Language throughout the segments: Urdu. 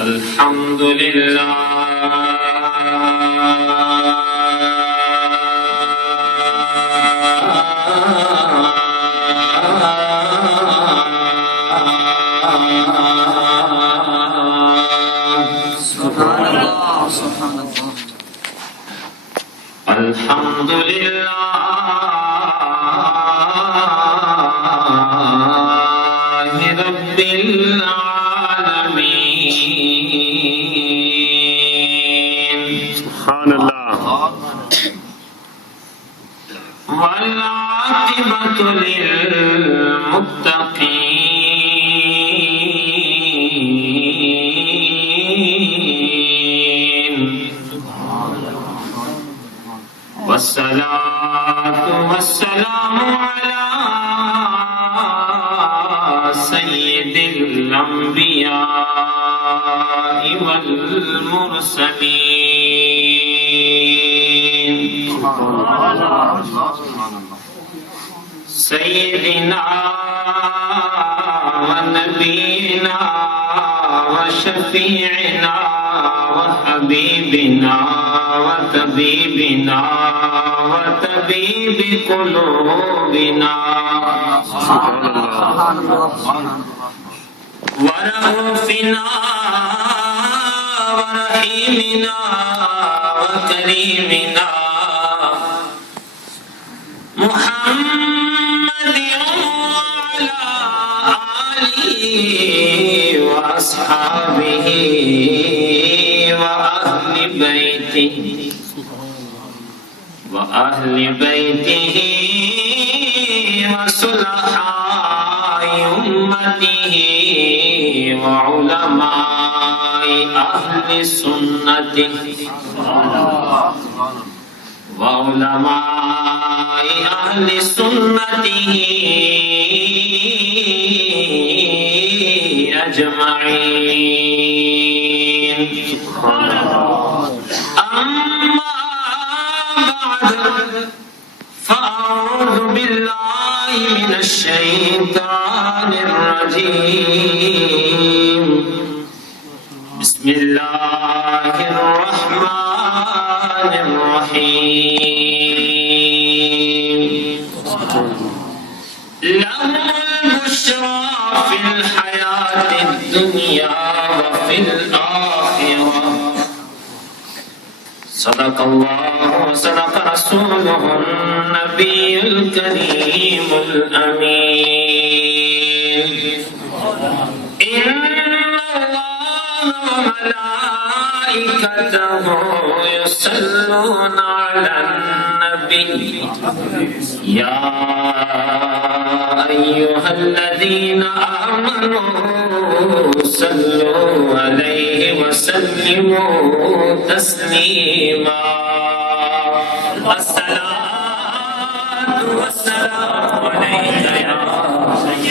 الحمد لله الحمد لله رب العالمين سبحان الله والعاقبة للمتقين والصلاة والسلام على سيد الأنبياء والمرسلين سيدنا ونبينا وشفيعنا وحبيبنا وطبيبنا وطبيب قلوبنا ورؤوفنا ورحيمنا وكريمنا محمد وعلى آله وأصحابه وأهل بيته وصلحاء أمته وعلماء أهل سنته وعلماء أهل سنته أجمعين أما بعد فأعوذ بالله من الشيطان الرجيم بسم الله الرحمن الرحيم لهم البشرى في الحياة الدنيا وفي الآخرة صدق الله وصدق رسوله النبي الكريم الأمين إن الله وملائكته يصلون على النبي يا أيها الذين آمنوا صلوا عليه وسلموا تسليما الصلاة والسلام عليك يا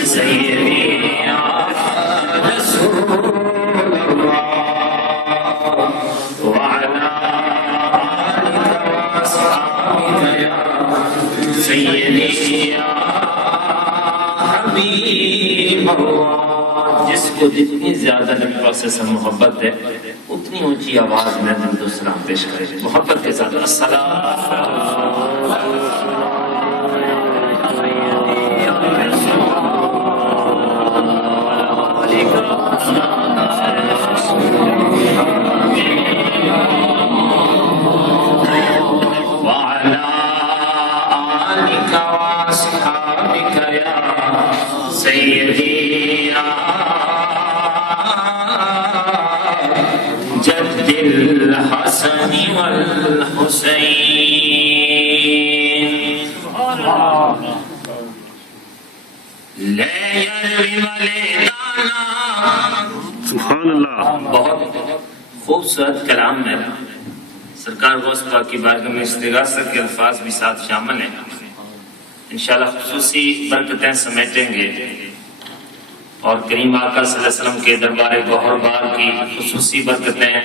سيدي يا رسول الله وعلى آلك وأصحابك يا سيدي يا حبيب اللہ. جس کو جتنی زیادہ نبی پاک سے محبت ہے اتنی اونچی آواز میں درود و سلام پیش کرے محبت کے ساتھ السلام وعلى آلك وأصحابك يا سيدي جد الحسن والحسين لے یروی ولیدانا. سبحان اللہ. بہت خوبصورت کلام ہے. سرکار غوث پاک کی بارگاہ میں استغاثت کے الفاظ بھی ساتھ شامل ہیں. انشاءاللہ خصوصی برکتیں سمیٹیں گے اور کریم آقا صلی اللہ علیہ وسلم کے دربار گوہر بار کی خصوصی برکتیں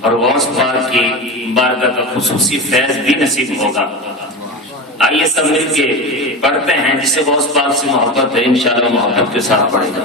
اور غوث پاک کی بارگاہ کا خصوصی فیض بھی نصیب ہوگا. آئیے سب مل کے پڑھتے ہیں. جسے غوث پاک سے محبت ہے انشاءاللہ محبت کے ساتھ پڑھے گا.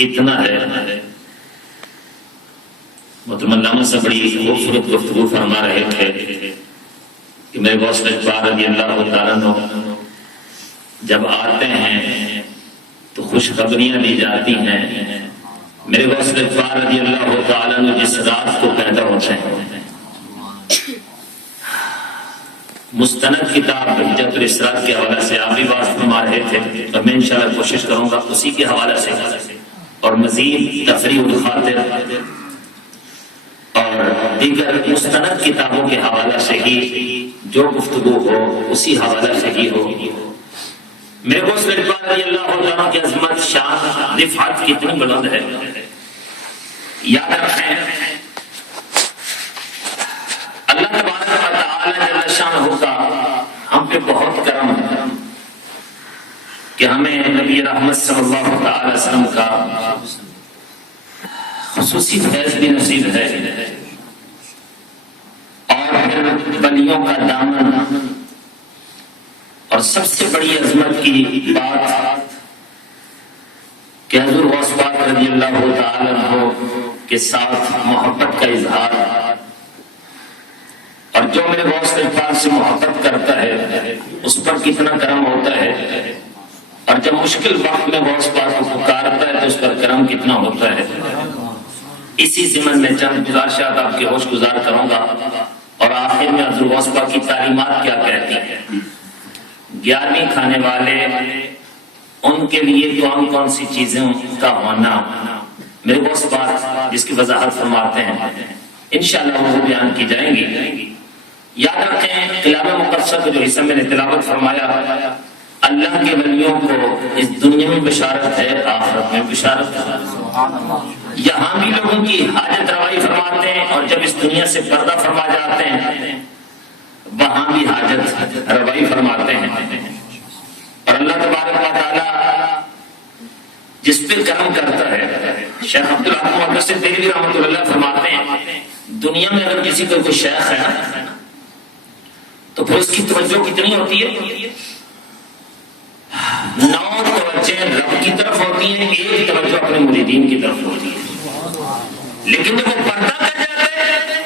کتنا ہے. محترم علامہ سے بڑی خوبصورت گفتگو فرما رہے تھے کہ میرے غوث اقبال رضی اللہ تعالیٰ عنہ جب آتے ہیں تو خوشخبریاں دی جاتی ہیں. میرے غوث اقبال رضی اللہ تعالیٰ عنہ جس رات کو پیدا ہوتے ہیں، مستند کتاب حجت الاسرار کے حوالے سے آپ بھی بات فرما رہے تھے، اور میں انشاءاللہ کوشش کروں گا اسی کے حوالے سے اور مزید تفریح الخاطر اور دیگر مستند کتابوں کے حوالے سے ہی جو گفتگو ہو اسی حوالے سے ہی ہو. میرے غوث اقبال رضی اللہ عنہ کی عظمت، شان، رفعت کتنی بلند ہے. یاد رکھیں اللہ تبارک و تعالی جل شانہ کا ہم پہ بہت کرم ہے کہ ہمیں نبی رحمت صلی اللہ علیہ وسلم کا خصوصی فیض بھی نصیب ہے، اور پھر ولیوں کا دامن. اور سب سے بڑی عظمت کی بات کہ حضور غوث پاک رضی اللہ تعالی عنہ کے ساتھ محبت کا اظہار، اور جو میرے غوث پاک سے محبت کرتا ہے اس پر کتنا کرم ہوتا ہے، اور جب مشکل وقت میں غوث پاک کو پکارتا ہے تو اس پر کرم کتنا ہوتا ہے. اسی ضمن میں چند گزارشات آپ کے ہوش گزار کروں گا، اور آخر میں حضور غوث پاک کی تعلیمات کیا کہتی ہیں. 11ویں کھانے والے ان کے لیے کون کون سی چیزوں کا ہونا میرے غوث پاک جس کی وضاحت فرماتے ہیں انشاءاللہ وہ بیان کی جائیں گی. یاد رکھیں کلام مقدسہ کا جو حصہ میں نے تلاوت فرمایا، اللہ کے ولیوں کو اس دنیا میں بشارت ہے، آخرت میں بشارت ہے. یہاں بھی لوگوں کی حاجت روائی فرماتے ہیں، اور جب اس دنیا سے پردہ فرما جاتے ہیں وہاں بھی حاجت روائی فرماتے ہیں. اور اللہ تبارک و تعالی جس پہ کرم کرتا ہے، شیخ عبدالحق محدث دہلوی رحمۃ اللہ فرماتے ہیں دنیا میں اگر کسی کو کوئی شیخ ہے تو پھر اس کی توجہ کتنی ہوتی ہے؟ 9 توجہ رب کی طرف ہوتی ہیں، 1 توجہ اپنے مریدین کی طرف ہوتی ہے. لیکن جب وہ پردہ کر جاتے ہیں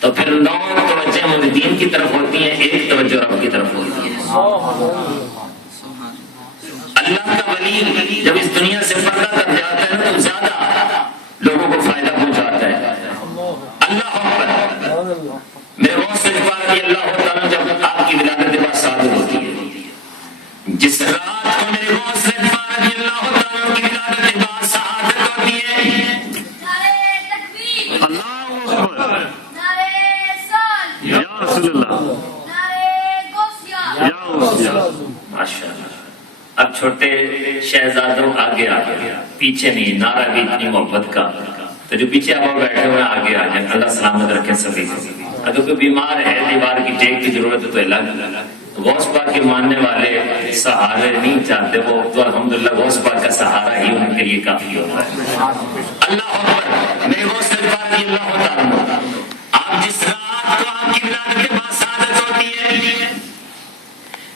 تو پھر 9 توجہ مریدین کی طرف ہوتی ہیں، 1 توجہ رب کی طرف ہوتی ہے. اللہ کا ولی جب اس دنیا سے پردہ کر جاتا ہے تو زیادہ لوگوں کو فائدہ پہنچاتا ہے. اللہ اکبر. میرے غوث اقبال رضی اللہ تعالیٰ جب آپ کی ولادت بعد صادر ہوتی ہے، جس رات کو میرے غوث اقبال رضی اللہ تعالیٰ کی ولادت بعد شہادت ہوتی ہے، نعرہ تکبیر، اللہ اکبر، نعرہ رسالت، یا رسول اللہ، نعرہ غوثیہ، یا غوثیہ. ماشاءاللہ. اب چھوٹے شہزادوں آگے آ گیا، پیچھے نہیں. نعرہ بھی اتنی محبت کا تو جو پیچھے آپ بیٹھے ہوئے آگے آ جائیں. اللہ سلامت رکھے سبھی. اگر کوئی بیمار ہے دیوار کی ٹیک کی ضرورت ہے تو الگ. غوث پاک کے ماننے والے سہارے نہیں چاہتے، وہ تو الحمدللہ غوث پاک کا سہارا ہی ان کے لیے کافی ہوتا ہے. اللہ اکبر. میرے غوث اقبال رضی اللہ تعالیٰ عنہ آپ جس رات کو آپ کی ولادت کے بعد شہادت ہوتی ہے،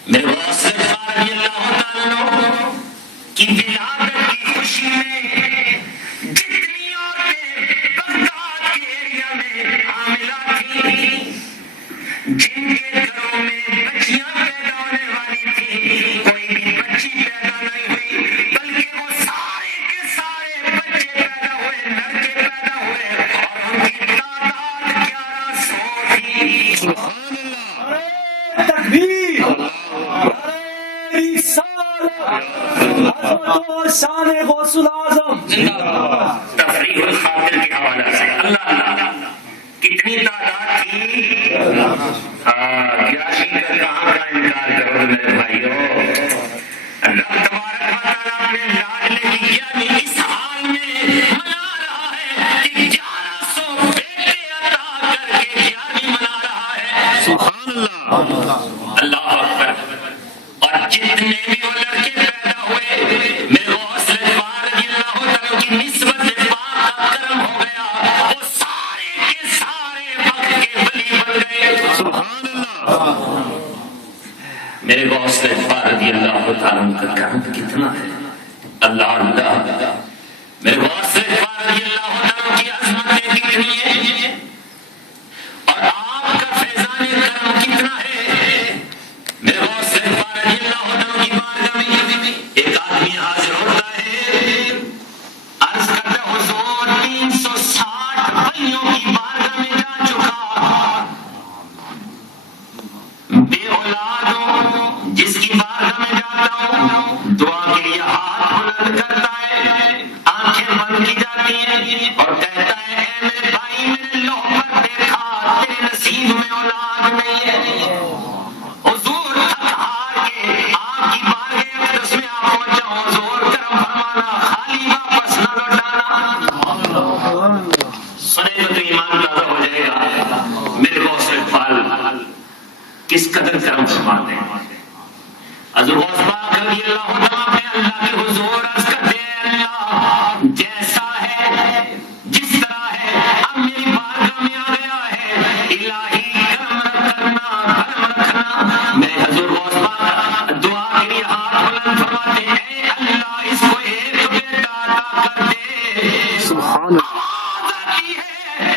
میرے غوث اقبال رضی اللہ تعالیٰ عنہ کی ولادت کی خوشی میں جتنی عورتیں بغداد کے ایریا میں حاملہ تھیں، جن کے گھروں میں بچیاں پیدا ہونے والی تھی، کوئی بھی بچی پیدا نہیں ہوئی، بلکہ وہ سارے کے سارے بچے پیدا ہوئے، لڑکے پیدا ہوئے، اور ان کی تعداد 1100 تھی. سبحان اللہ. تکبیر، رسالت، عظمت و شان غوث الاعظم. تفریح الخاطر کے حوالے سے اللہ اللہ کتنی تعداد تھی. 82 کا کہاں کا انکار کرو میرے بھائیو. اللہ تبارک و تعالیٰ اپنے لاڈلے کی 11ویں اس حال میں منا رہا ہے کہ 1100 بیٹے عطا کر کے 11ویں منا رہا ہے. سبحان اللہ. اللہ اکبر. اور جتنے بھی وہ لڑکے پیدا ہوئے میرے غوث اقبال رضی اللہ تعالیٰ کی نسبت پاک کا کرم ہو گیا، وہ سارے کے سارے وقت کے ولی بن گئے. سبحان اللہ. میرے غوث اقبال رضی اللہ تعالیٰ کا کرم کتنا ہے. اللہ اللہ میرے غوث پاک رضی اللہ عنہ کی عظمتیں کتنی ہیں اور آپ کا فیضان کرم کتنا ہے. میرے غوث پاک رضی اللہ عنہ کی بارگاہ میں ایک آدمی حاضر ہوتا ہے، عرض کرتا ہے حضور 360 ولیوں کی بارگاہ میں جا چکا، بے اولاد ہوں، جس کی بارگاہ میں جاتا ہوں دعا کے لیے ہاتھ بلند کرتا ہے، آنکھیں بند کی جاتی ہیں اور کہتا ہے اے میرے بھائی میں نے لوح پر دیکھا تیرے نصیب میں اولاد نہیں ہے. حضور تھک ہار کے آپ کی بارگاہ اقدس میں آپ پہنچا، حضور کرم فرمانا، خالی واپس نہ لوٹانا. سنے تو ایمان تازہ ہو جائے گا. میرے غوث پال کس قدر کرم فرماتے ہیں. حضرت غوث پاک رضی اللہ عنہ پہ اللہ کے حضور عرض کرتے ہیں اللہ جیسا ہے جس طرح ہے اب میری بارگاہ میں آ گیا ہے، الہی کرم رکھنا. میں حضرت غوث پاک دعا کے لیے ہاتھ بلند فرماتے ہیں اے اللہ اس کو ایک بیٹا عطا کر دے. سبحان اللہ. آواز آتی ہے اے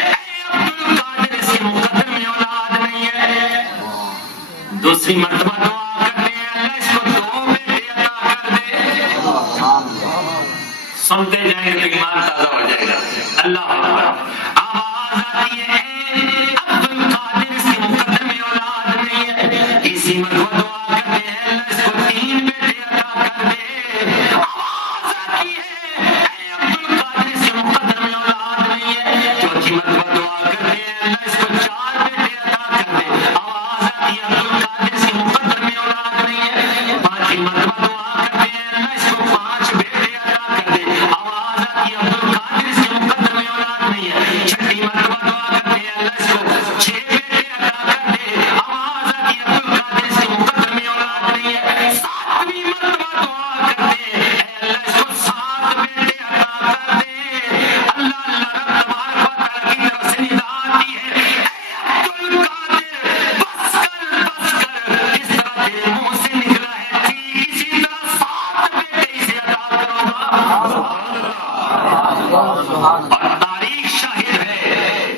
عبد القادر اس کے مقدر میں اولاد نہیں ہے. دوسری مرتبہ دعا کرتے ہیں اللہ اس کو 2 بیٹے عطا کر دے. سنتے جائیں گے تو ایمان تازہ ہو جائے گا. اللہ اکبر. آواز آتی ہے اے عبد القادر اس کے مقدر میں اولاد نہیں ہے. اسی مرتبہ دعا کرتے ہیں اللہ اس کو 3 بیٹے عطا کر دے. آواز آتی ہے اے عبد القادر اس کے مقدر میں اولاد نہیں ہے. چوتھی مرتبہ دعا کرتے ہیں اللہ اس کو 4 بیٹے عطا کر دے. آواز آتی ہے عبد القادر اس کے مقدر میں اولاد نہیں ہے. پانچویں مرتبہ دعا کرتے ہیں اللہ اس کو 5 بیٹے عطا کر دے. آواز آتی ہے عبد القادر اس کے مقدر میں اولاد نہیں ہے. چھٹی مرتبہ دعا کرتے ہیں اللہ اس کو 6 بیٹے عطا کر دے. آواز آتی ہے عبد القادر اس کے مقدر میں اولاد نہیں ہے. ساتویں مرتبہ دعا کرتے ہیں اے اللہ اس کو 7 بیٹے عطا کر دے. اللہ اللہ رب تبارک و تعالیٰ کی طرف سے ندا آتی ہے اے عبد القادر بس کر اس طرح تیرے منہ سے نکلا ہے ٹھیک اسی طرح 7 بیٹے اسے عطا کروں گا. اور تاریخ شاہد ہے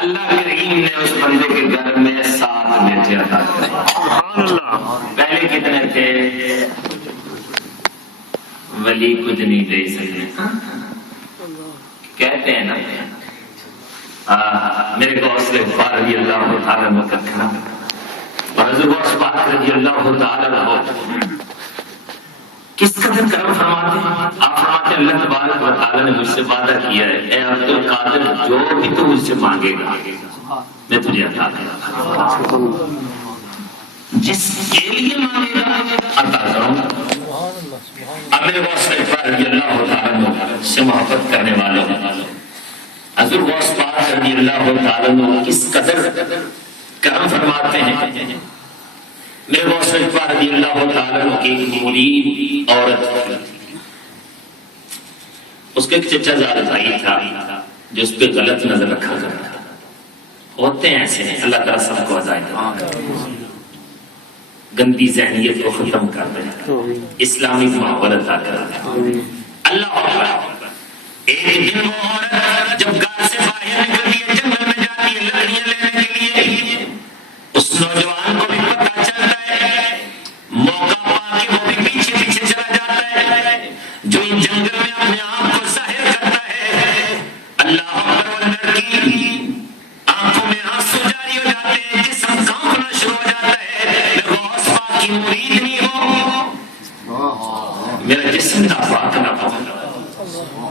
اللہ کریم نے اس بندے کے گھر میں 7 بیٹے عطا کرے. سبحان اللہ. پہلے کتنے تھے ولی کچھ نہیں دے سکے. کہتے ہیں نا میرے غوث پاک رضی اللہ تعالیٰ عنہ کا کرم اور حضرت غوث پاک رضی اللہ تعالیٰ عنہ کس قدر کرم فرماتے ہیں. آپ فرماتے ہیں اللہ تبارک و تعالیٰ نے مجھ سے وعدہ کیا ہے اے عبد القادر جو بھی تو مجھ سے مانگے گا میں تجھے عطا کروں گا. جس کے لیے مانگے گا عطا کروں گا. اب میرے غوث پاک رضی اللہ تعالیٰ عنہ سے محبت کرنے والوں حضرت غوث پاک رضی اللہ تعالیٰ عنہ کس قدر کرم فرماتے ہیں. میرے غوث پاک رضی اللہ تعالیٰ عنہ کی ایک مرید عورت تھی. اس کا ایک چچا زاد بھائی تھا جو اس پہ غلط نظر رکھا کرتا تھا. ہوتے ہیں ایسے ہیں. اللہ تعالیٰ سب کو ہدایت گندی ذہنیت کو ختم کر دیں، اسلامی ماحول عطا کر دیں. اللہ اکبر. ایک دن وہ عورت جب گھر سے باہر نکلتی ہے جنگل میں جاتی ہے لکڑیاں لینے کے لیے. اس نوجوان کو بھی پتہ چلتا ہے، موقع پا کے وہ بھی پیچھے پیچھے چلا جاتا ہے. جو ان جنگل میں اپنے آپ کو ظاہر کرتا ہے اللہ اکبر. وہ لڑکی آنکھوں میں آنسو جاری ہو جاتے ہیں، جسم کانپنا شروع ہو جاتا ہے. میں غوث پاک کی مرید نہیں ہوں، میرا جسم ناپاک نہ ہو.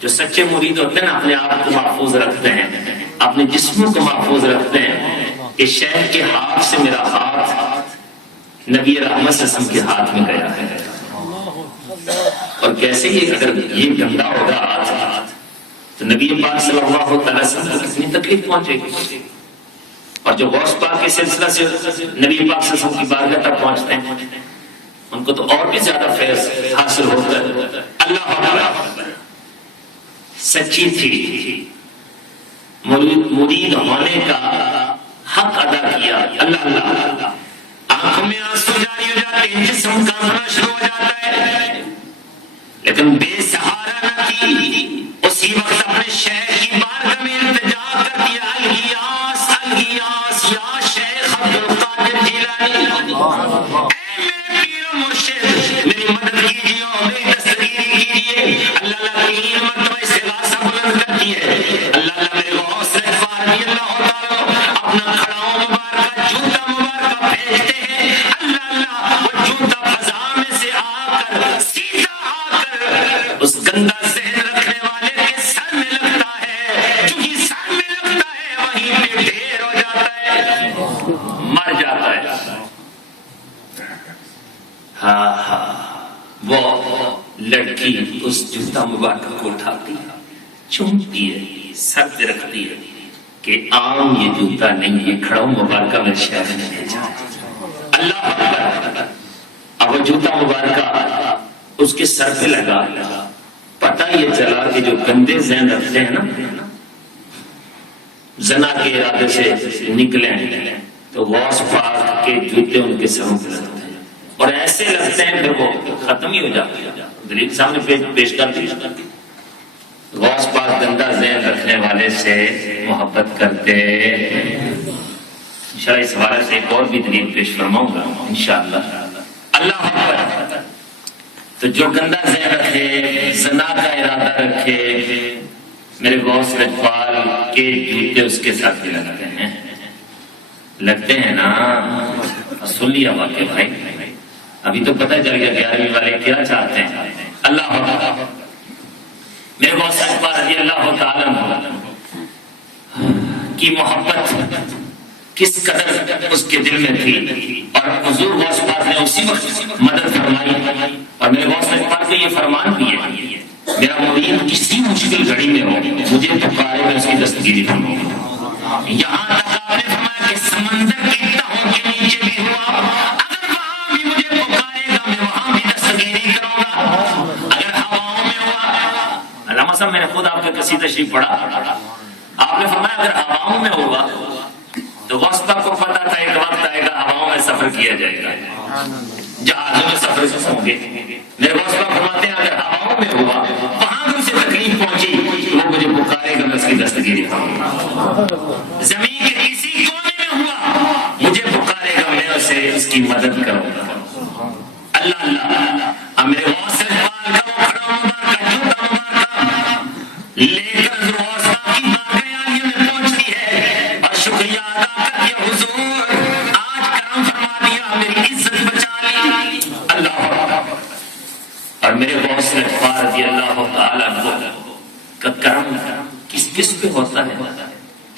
جو سچے مرید ہوتے ہیں نا اپنے آپ کو محفوظ رکھتے ہیں، اپنے جسموں کو محفوظ رکھتے ہیں کہ شیخ کے ہاتھ سے میرا ہاتھ نبی رحمت صلی اللہ علیہ وسلم کے ہاتھ میں گیا ہے. اور کیسے ہی اگر یہ گندا ہوگا ہاتھ تو نبی پاک صلی اللہ علیہ وسلم کو کتنی تکلیف پہنچے گی. اور جو غوث پاک کے سلسلہ سے نبی پاک صلی اللہ علیہ وسلم کی بارگاہ تک پہنچتے ہیں ان کو تو اور بھی زیادہ فیض حاصل ہوتا ہے. اللہ اکبر. سچی تھی، مرید ہونے کا حق ادا کیا. اللہ اللہ. آنکھوں میں آنسو جاری ہو جاتے ہیں، جسم کانپنا شروع ہو جاتا ہے. لیکن بے سہارا نہ کی، اسی وقت اپنے شیخ کی بارگاہ میں التجا کر دیا، الغیاس الغیاس یا شیخ عبد القادر جیلانی، اے میرے پیر و مرشد میری مدد کیجیے اور میری دستگیری کیجیے۔ اللہ اللہ 3 مرتبہ استغاثہ بلند کرتی ہے، اللہ اللہ میرے غوث غفار رضی اللہ تعالیٰ اپنا کھڑاؤں مبارکہ جوتا مبارکہ بھیجتے ہیں، اللہ اللہ وہ جوتا فضا میں سے آ کر سیدھا آ کر اس گندا ذہن رکھنے والے کے سر میں لگتا ہے، جو ہی سر میں لگتا ہے وہیں پہ ڈھیر ہو جاتا ہے، مر جاتا ہے۔ ہاں وہ لڑکی اس جوتا مبارکہ کو اٹھاتی ہے، چومتی ہے، سر پہ رکھتی ہے کہ عام یہ جوتا نہیں، یہ کھڑاؤں مبارکہ میرے شیخ نے بھیجا ہے۔ اللہ اکبر۔ اب وہ جوتا مبارکہ اس کے سر پہ لگا، پتہ یہ چلا کہ جو گندے ذہن رکھتے ہیں نا، زنا کے ارادے سے نکلے ہیں، تو غوث پاک کے جوتے ان کے سروں پہ لگتے ہیں اور ایسے لگتے ہیں پھر وہ ختم ہی ہو جاتے ہیں۔ دلیل صاحب نے پیش کر دی، غوث پاک گندا ذہن رکھنے والے سے محبت کرتے۔ انشاءاللہ اس حوالے سے ایک اور بھی دلیل پیش فرماؤں گا انشاءاللہ۔ اللہ اکبر۔ تو جو گندا ذہن رکھے، زنا کا ارادہ رکھے، میرے غوث غفار کے جوتے اس کے ساتھ بھی لگتے ہیں نا۔ سن لیا واقعہ بھائی، ابھی تو پتہ چل گیا 11ویں والے کیا چاہتے ہیں۔ اللہ اکبر۔ میرے غوث غفار رضی اللہ تعالیٰ عنہ کی محبت کس قدر اس کے دل میں تھی، اور حضور غوث پاک نے اسی وقت مدد فرمائی، اور میرے غوث پاک نے یہ فرمان بھی ہے، میرا مرید کسی مشکل گھڑی میں ہو مجھے پکارے، میں اس کی دستگیری کروں گا۔ یہاں تک آپ نے فرمایا کہ سمندر کی تہوں کے نیچے بھی ہوا، اگر وہاں بھی مجھے پکارے گا میں وہاں بھی دستگیری کروں گا۔ اگر ہواؤں میں ہوا، علامہ صاحب میں نے خود آپ کا کسی تشریف پڑھا، آپ نے فرمایا اگر ہواؤں میں ہوگا تو غوث پاک کو پتا تھا ایک وقت آئے گا ہواؤں میں سفر کیا جائے گا، جہازوں میں سفر ہوں گے۔ میرے غوث پاک فرماتے ہیں اگر ہواؤں میں ہوا، وہاں بھی اسے تکلیف پہنچی تو وہ مجھے پکارے گا، میں اس کی دستگیری کروں گا۔ زمین کے کسی کونے میں ہوا مجھے پکارے گا، میں اسے اس کی مدد کروں گا۔ اللہ اللہ۔ اب میرے غوث پاک کا وہ کھڑا مبارکہ جوتا مبارکہ لے کر غوث پاک کی بارگاہ عالیہ میں پہنچتی ہے اور شکریہ ادا کر دیا، حضور آج کرم فرما دیا، میری عزت بچا لی۔ اللہ۔ اور میرے غوث غفار رضی اللہ تعالیٰ عنہ کا کرم کس کس پہ ہوتا ہے؟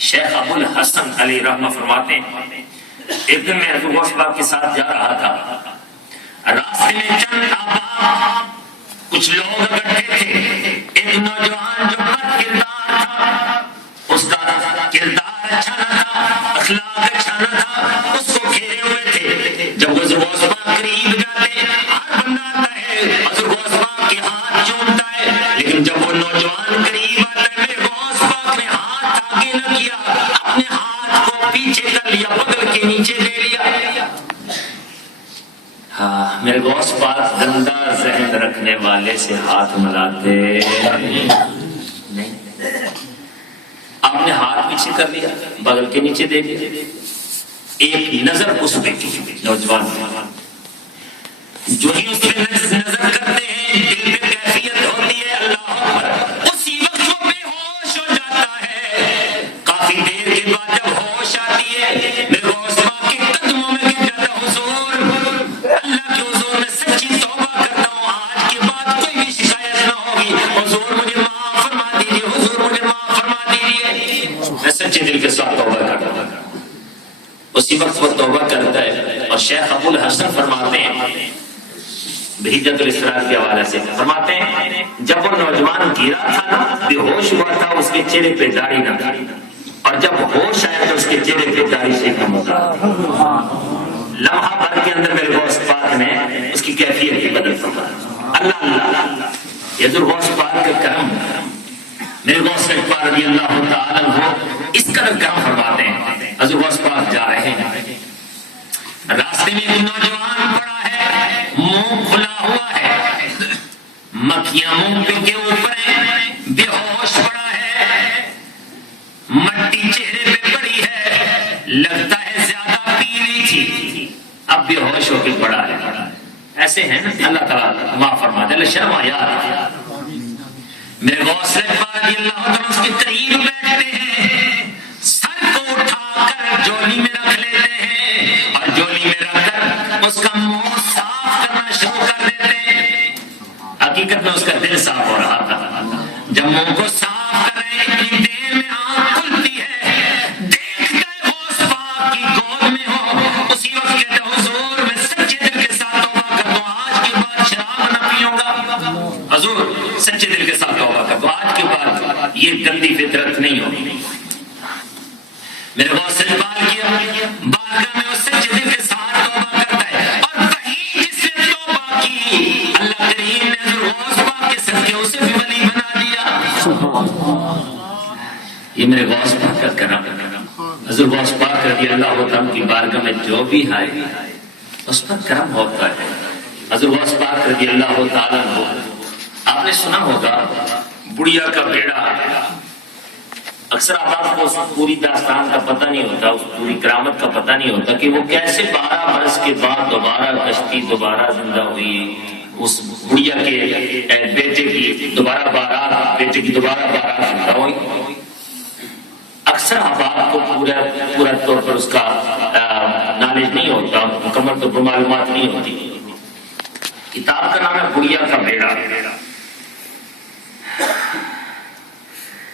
شیخ ابو الحسن علی رحمہ فرماتے ہیں ایک دن میں حضور غوث پاک کے ساتھ جا رہا تھا، راستے میں چند احباب کچھ لوگ اکٹھے تھے، ایک نوجوان جو بد کردار تھا، اس کا کردار اچھا نہ تھا، اخلاق اچھا نہ تھا، اس کو گھیرے ہوئے تھے۔ جب غوث پاک قریب جاتے ہر بندہ آتا ہے حضور غوث پاک کے ہاتھ چومتا ہے، لیکن جب وہ نوجوان قریب آتا ہے میرے غوث پاک نے ہاتھ آگے نہ کیا، اپنے ہاتھ کو پیچھے کر لیا، بغل کے نیچے لے لیا۔ ہاں میرے غوث پاک گندا ذہن رکھنے والے سے ہاتھ ملاتے نہیں، آپ نے ہاتھ پیچھے کر لیا، بغل کے نیچے دے دیا۔ ایک نظر اس پہ کی نوجوان جو ہی اس پہ نظر کرتے ہیں دل پہ کیفیت ہوتی ہے، اللہ اکبر، اسی وقت وہ بے ہوش ہو جاتا ہے۔ کافی دیر کے بعد جب ہوش آتی ہے میرے غوث پاک کے قدموں میں گر جاتا، حضور اللہ کے حضور میں سچی توبہ کرتا ہوں، آج کے بعد کوئی بھی شکایت نہ ہوگی، حضور مجھے معاف فرما دیجیے، حضور مجھے معاف فرما دیجیے، میں سچے دل کے ساتھ توبہ کرتا ہوں۔ اسی وقت وہ توبہ کرتا ہے، اور شیخ ابو الحسن فرماتے ہیں بہجت الاسرار کے حوالے سے فرماتے ہیں جب وہ نوجوان گرا تھا نا، بے ہوش ہوا تھا، اس کے چہرے پہ داڑھی نہ تھی، اور جب ہوش آیا تو اس کے چہرے پہ داڑھی سے کم ہوتا، لمحہ بھر کے اندر میرے غوث پاک نے اس کی کیفیت ہی بدل فرمایا۔ اللہ اللہ، یہ حضور غوث پاک کا کرم، میرے غوث پاک رضی اللہ تعالیٰ عنہ اس قدر کرم فرماتے ہیں۔ حضور غوث پاک جا رہے ہیں، راستے میں ایک نوجوان پڑا ہے، منہ کھلا ہوا ہے، پکیاں منہ کے اوپر ہیں، بے ہوش پڑا ہے، مٹی چہرے پہ پڑی ہے، لگتا ہے زیادہ پی لی تھی، اب بے ہوش ہو کے پڑا ہے. ایسے ہیں نا، اللہ تعالیٰ معاف فرما دے. اللہ شرم آیا. میرے غوث پاک رضی اللہ عنہ اس کے قریب بیٹھتے ہیں، سر کو اٹھا کر جولی میں رکھ لیتے ہیں اور جولی میں رکھ کر اس کا منہ صاف کرنا شروع کر دیتے ہیں. حقیقت میں اس کا دل صاف ہو رہا تھا. جب منہ کو صاف کر رہے ہیں اتنی دیر میں آنکھ کھلتی ہے، دیکھتا ہے غوث پاک کی گود میں ہو. اسی وقت کہتے ہیں حضور میں سچے دل کے ساتھ توبہ کرتا ہوں، آج کے بعد شراب نہ پیوں گا. حضور سچے دل کے ساتھ توبہ کرتا ہوں، آج کے بعد یہ گندی فطرت نہیں ہوگی. میرے غوث پاک کی بارگاہ میں اس سچے دل کے ساتھ توبہ کرتا ہے، اور وہی جس نے توبہ کی اللہ کریم نے حضور غوث پاک کے صدقے اسے بھی ولی بنا دیا. یہ میرے غوث پاک کا کرم. حضور غوث پاک رضی اللہ عنہ کی بارگاہ میں جو بھی آئے اس پر کرم ہوتا ہے. حضور غوث پاک رضی اللہ تعالیٰ عنہ، آپ نے سنا ہوگا بڑھیا کا بیڑا. اکثر آپ کو اس پوری داستان کا پتہ نہیں ہوتا، اس پوری کرامت کا پتہ نہیں ہوتا کہ وہ کیسے 12 برس کے بعد دوبارہ کشتی دوبارہ زندہ ہوئی. اس بڑھیا کے بیٹے کی دوبارہ بارات، بیٹے کی دوبارہ بارات زندہ ہوئی. اکثر آپ کو پورا طور پر اس کا نالج نہیں ہوتا، مکمل طور پر معلومات نہیں ہوتی. کتاب کا نام ہے بڑھیا کا بیڑا.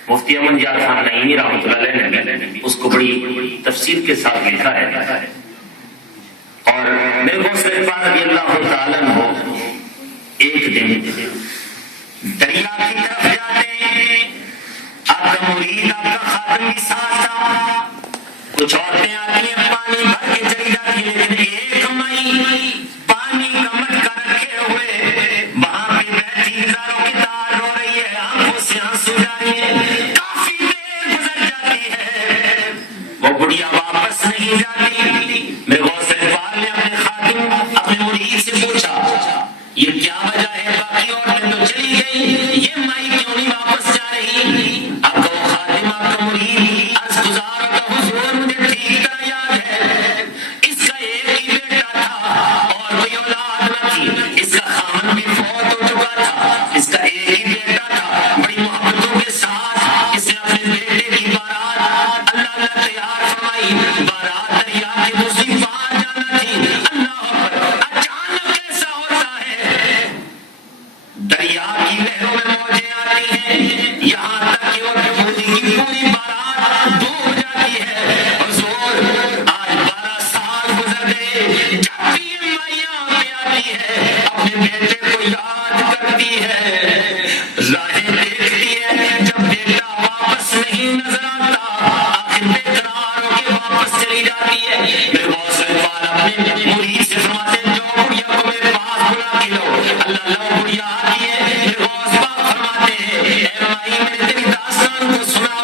مفتی امن یار خان نعیمی رحمۃ اللہ علیہ نے اس کو بڑی تفصیل کے ساتھ لکھا ہے. اور میرے غوث پاک رضی اللہ تعالیٰ عنہ ایک دن دریا کی طرف جاتے ہیں. آپ کا مرید، آپ کا خادم بھی ساتھ تھا. کچھ عورتیں آتی ہیں پانی بھر کے چلی جاتی ہیں، لیکن ایک مائی پانی کا مٹکا رکھے ہوئے وہاں پہ بیٹھی ہزاروں کی تار رو رہی ہے، آنکھوں سے آنسو جاری ہے. کافی دیر گزر جاتی ہے، وہ بڑھیا واپس نہیں جاتی. میرے غوث پاک نے اپنے خادم، اپنے مرید سے پوچھا یہ کیا وجہ ہے؟ باقی عورتیں تو چلی گئی، یہ مائی کیوں نہیں واپس جا رہی؟ آپ کا وہ خادم، آپ کا مرید عرض گزار ہوتا، حضور مجھے ٹھیک طرح یاد ہے اس کا ایک ہی بیٹا تھا اور کوئی اولاد نہ تھی. اس کا خامن بھی فوت ہو چکا تھا، اس کا ایک ہی بیٹا تھا. بڑی محبتوں کے ساتھ اس نے اپنے بیٹے کی بارات اللہ تیار فرمائی. بارات دریا کے دوسری پار جانا تھی. اللہ اکبر، اچانک ایسا ہوتا ہے دریا کی لہروں میں موجیں آتی ہیں، یہاں تک کہ وہ پوری کی پوری بارات ڈوب جاتی ہے. حضور آج 12 سال گزر گئے، جب بھی یہ مائیاں پہ آتی ہے اپنے بیٹے کو یاد کرتی ہے، راہیں دیکھتی ہے. جب بیٹا واپس نہیں نظر آتا آخر بے قرار ہو کے واپس چلی جاتی ہے. میرے غوث پاک اپنے مرید سے فرماتے ہیں جو بڑھیا کو میرے پاس بلا کے لو. اللہ لو بڑھیا آتی ہے. میرے غوث پاک فرماتے ہیں اے مائی میں نے تیری داستان کو سنا،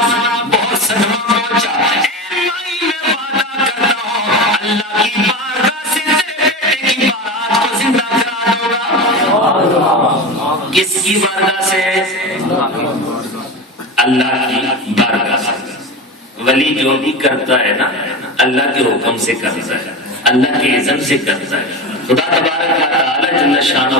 بہت صدمہ پہنچا. اے مائی میں وعدہ کرتا ہوں اللہ کی بارگاہ سے تیرے بیٹے کی بارات کو زندہ کرا دوں گا. کس کی بارگاہ سے؟ اللہ کی بارگاہ سے. ولی جو بھی کرتا ہے نا اللہ کے حکم سے کرتا ہے، اللہ کے اذن سے کرتا ہے. خدا تبارک و تعالی جل شانہ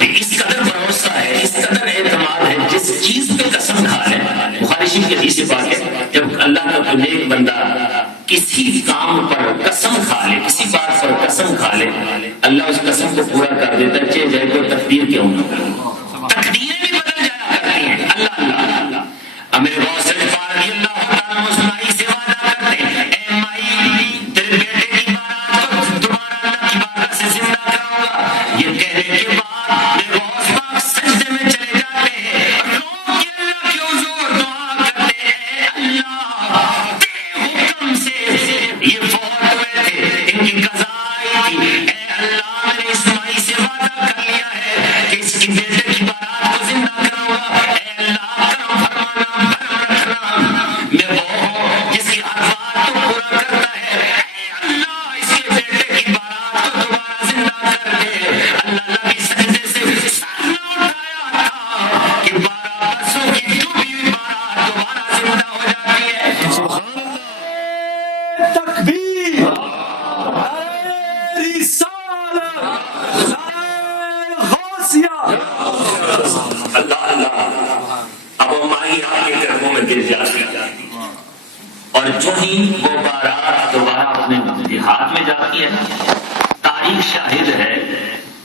اس قدر بھروسہ ہے، اس قدر اعتماد ہے، جس چیز پہ قسم کھا لے. بخاری شریف کی حدیث پاک ہے جب اللہ کا کوئی نیک بندہ کسی کام پر قسم کھا لے، کسی بات پر قسم کھا لے، اللہ اس قسم کو پورا کر دیتا ہے، چاہے جائے کوئی تقدیر کیوں نہ ہو. تقدیریں بھی بدل جایا کرتی ہیں. اللہ اللہ. اب میرے غوث پاک رضی اللہ تعالیٰ عنہ اس مائی سے وعدہ کرتے ہیں اے مائی تیرے بیٹے کی بارات کو دوبارہ اللہ کی بارگاہ سے زندہ کراؤں گا. یہ کہنے کے بعد میرے غوث پاک سجدے میں چلے جاتے ہیں، رو کے اللہ کے حضور دعا کرتے ہیں اللہ تیرے حکم سے یہ فوت ہوئے تھے، ان کی قضا آئی تھی. اے اللہ میں نے اس مائی سے وعدہ کر لیا ہے کہ اس کی بیٹے کی بارات کو غوثیہ اللہ اللہ اب وہ مائی آپ کے قدموں میں گر جاتی اور جو ہی وہ بارات دوبارہ اپنے دیہات میں جاتی ہے، تاریخ شاہد ہے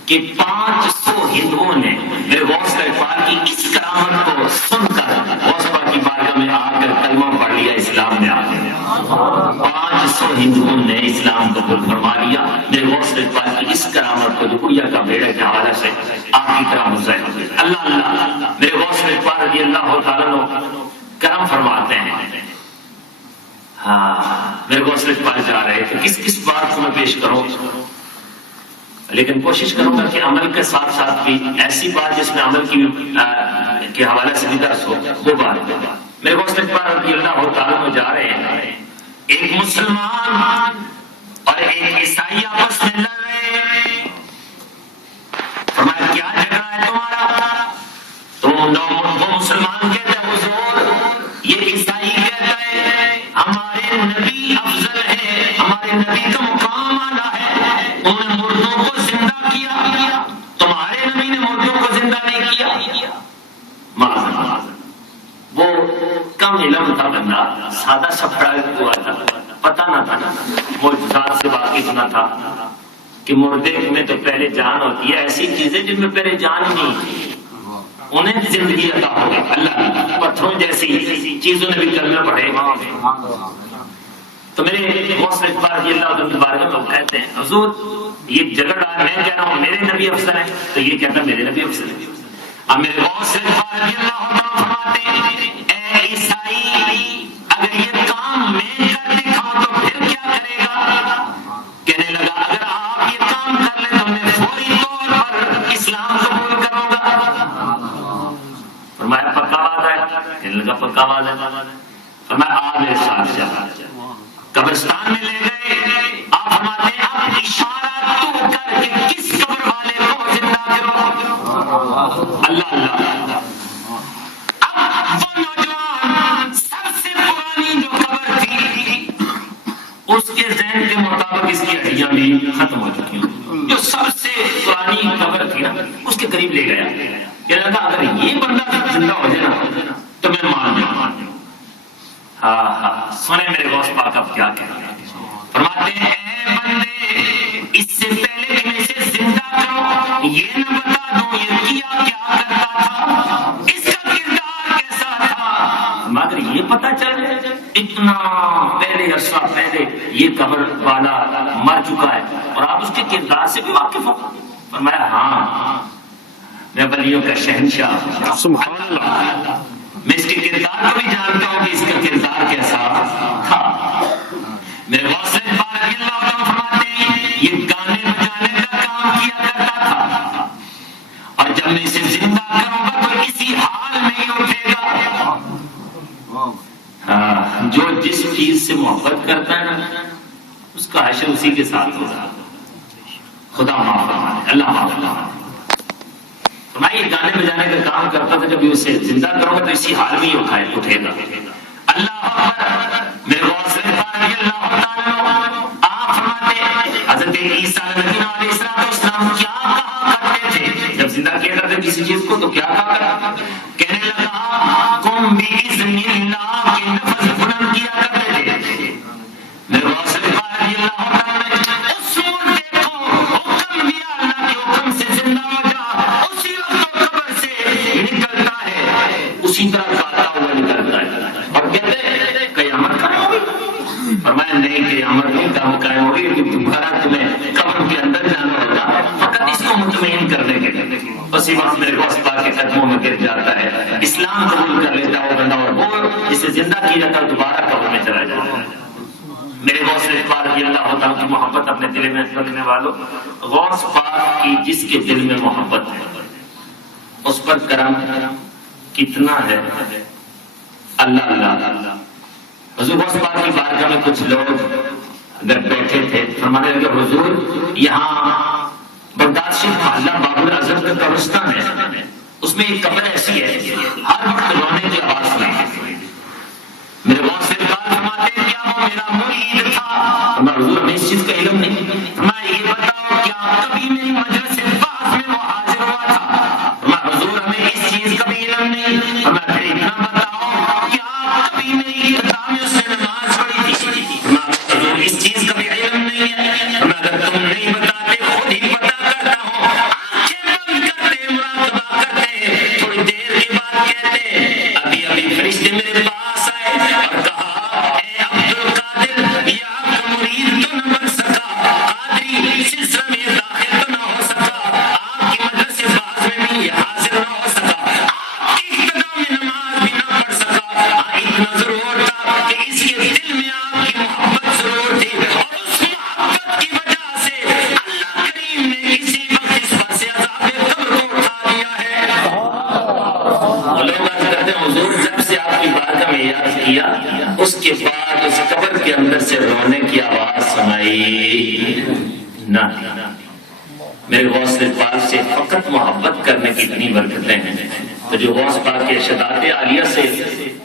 کہ 500 ہندوؤں نے میرے غوث اقبال کی اس کرامت کو سن کر غوث پاک کی بارگاہ میں آ کر کلمہ پڑھ لیا، اسلام میں آ گیا۔ 500 ہندوؤں نے اسلام قبول فرما لیا میرے غوث اقبال کی اس کرامت کو، جو کویا کا بیڑے کے حوالے سے آپ کی طرح مظاہر۔ اللہ اللہ میرے غوث اقبال رضی اللہ تعالیٰ عنہ کرم فرماتے ہیں۔ ہاں میرے غوث اقبال جا رہے تھے، کس بات کو میں پیش کروں، لیکن کوشش کروں گا کہ عمل کے ساتھ ساتھ بھی ایسی بات جس میں عمل کے حوالے سے بھی درس ہو، وہ بات۔ میرے غوث اقبال رضی اللہ تعالیٰ عنہ جا رہے ہیں، ایک مسلمان اور ایک عیسائی آپس میں لڑ رہے ہیں۔ فرمایا کیا جھگڑا ہے تمہارا؟ تو وہ مسلمان کہتا ہے حضور، یہ عیسائی کہتا ہے ہمارے نبی افضل ہے، ہمارے نبی کا مقام اعلیٰ ہے، انہوں نے مردوں کو زندہ کیا، تمہارے نبی نے مردوں کو زندہ نہیں کیا۔ معاذ وہ کم علم تھا بندہ، سادہ سا پڑھا ہوا تھا، پتہ نہ تھا، وہ ذات سے واقف نہ تھا کہ مردے میں تو پہلے جان ہوتی ہے، ایسی چیزیں جن میں پہلے جان نہیں انہیں زندگی عطا ہوگی۔ اللہ پتھروں جیسی چیزوں نے بھی کلمہ پڑھے۔ تو میرے غوث اقبال رضی اللہ عنہ کے بارے میں کہتے ہیں حضور یہ جھگڑا میں کہہ رہا ہوں میرے نبی افضل ہے، تو یہ کہتا ہے میرے نبی افضل ہے۔ اب میرے غوث اقبال رضی اللہ عنہ فرماتے ہیں اے عیسائی اگر یہ کام میں کر دکھاؤں تو پھر کیا کرے گا؟ کہنے لگا اگر آپ یہ کام کر لیں تو میں فوری طور پر اسلام قبول کروں گا۔ فرمایا پکا وعدہ ہے؟ کہنے لگا پکا وعدہ ہے۔ فرمایا آپ میرے ساتھ چلا، قبرستان میں لے گئے، آپ فرماتے ہیں اب اشارہ تو کر کے کس قبر والے کو زندہ کرو۔ اللہ اللہ اب وہ نوجوان سب سے پرانی جو قبر تھی اس کے ذہن کے مطابق اس کی ہڈیاں بھی ختم ہو چکی ہیں، جو سب سے پرانی قبر تھی نا اس کے قریب لے گیا، کہنے لگا اگر یہ بندہ زندہ ہو جائے نا تو میں مان جاؤں۔ ہاں سنیں میرے غوث پاک اب کیا کہہ رہے ہیں، فرماتے ہیں اے بندے اس سے پہلے کہ میں اسے زندہ کروں یہ نہ بتا دوں یہ کیا کیا کرتا تھا، اس کا کردار کیسا تھا، مگر یہ پتا چل اتنا پہلے عرصہ پہلے یہ قبر والا مر چکا ہے اور آپ اس کے کردار سے بھی واقف ہو۔ فرمایا ہاں میں ولیوں کا شہنشاہ سبحان اللہ، میں اس کے کردار کو بھی جانتا ہوں کہ اس کا کردار کیسا تھا۔ میرے غوث اقبال رضی اللہ عنہ فرماتے ہیں یہ گانے بجانے کا کام کیا کرتا تھا اور جب میں اسے زندہ کروں گا تو اسی حال میں ہی اٹھے گا۔ جو جس چیز سے محبت کرتا ہے نا اس کا حشر اسی کے ساتھ ہوگا۔ خدا معاف فرمائے، اللہ معاف فرمائے۔ فرمائے گانے بجانے کا کام کرتا تھا، جب اسے زندہ کروں گا تو اسی حال میں ہی اٹھے گا۔ اللہ اکبر۔ میرے غوث اقبال رضی اللہ تعالیٰ عنہ آپ فرماتے ہیں حضرت عیسیٰ علیہ السلام کیا کہا کرتے تھے جب زندہ کیا کرتے کسی چیز کو، تو کیا کہا کرتے؟ کہنے لگا قم بإذن اللہ کے لفظ بلند کیا کرتے تھے۔ میرے غوث اقبال رضی اللہ تعالیٰ عنہ اس مردے کو حکم دیا اللہ کے حکم سے زندہ ہو جا، اسی وقت قبر سے نکلتا ہے، اسی طرح گاتا ہوا نکلتا ہے اور کہتے ہیں قیامت قائم ہوگی۔ فرمایا نہیں قیامت نہیں قائم ہوگی، کیونکہ دوبارہ تمہیں قبر کے اندر جانا ہوگا فقط اس کو مطمئن کرنے کے لیے۔ اسی وقت میرے غوث پاک کے قدموں میں گر جاتا ہے، اسلام قبول کر لیتا ہے بندہ اور وہ اسے زندہ کیا جاتا ہے دوبارہ قبر میں چلا جاتا ہے۔ میرے غوث اقبال رضی اللہ تعالیٰ کی محبت اپنے دل میں رکھنے والوں، غوث پاک کی جس کے دل میں محبت ہے اس پر کرم کتنا ہے۔ اللہ اللہ حضور غوث پاک کی بارگاہ میں کچھ لوگ اگر بیٹھے تھے فرمانے لگے حضور یہاں بغداد شریف اللہ بابر اعظم کا قبرستان ہے، اس میں ایک قبر ایسی ہے ہر وقت رونے کی آواز سنائی۔ میرے غوث اقبال فرماتے ہیں کیا وہ میرا مرید تھا؟ حضور ہمیں اس چیز کا علم نہیں، میں یہ بتاؤ کیا کبھی ابھی میری مجلس بعض میں وہ حاضر ہوا تھا، میں حضور ہمیں اس چیز کا بھی علم نہیں، میں پھر اتنا بتاؤ کہ آپ کبھی میری کتاب میں اس نے نماز پڑھی تھی، میں حضور اس چیز کا بھی علم نہیں ہے، میں اگر تم نہیں بتاتے خود ہی پتا کرتا ہوں، آنکھیں بند کرتے مراقبہ کرتے، تھوڑی دیر کے بعد کہتے ابھی ابھی فرشتے میرے پاس آئے اور کہا اے عبد القادر یہ آپ کا مرید تو نہ بن سکا، قادری سلسلہ میں داخل تو نہ ہو سکا، آپ کی مجلس بعض میں بھی یہ حاضر نہ ہو سکا، آپ کی ابتدا میں نماز بھی نہ پڑھ سکا، اتنا ضرور تھا کہ اس کے دل میں آپ کی محبت ضرور تھی، اور اس محبت کی وجہ سے اللہ کریم نے اسی وقت اس پر سے عذاب قبر کو اٹھا دیا ہے۔ لوگ عرض کرتے ہیں حضور جب سے آپ کی بارگاہ میں یاد کیا اس کے بعد اس قبر کے اندر سے رونے کی آواز سنائی نہ، میرے غوث پاک سے فقط محبت کرنے کی اتنی برکتیں ہیں، تو جو غوث پاک کے ارشادات عالیہ سے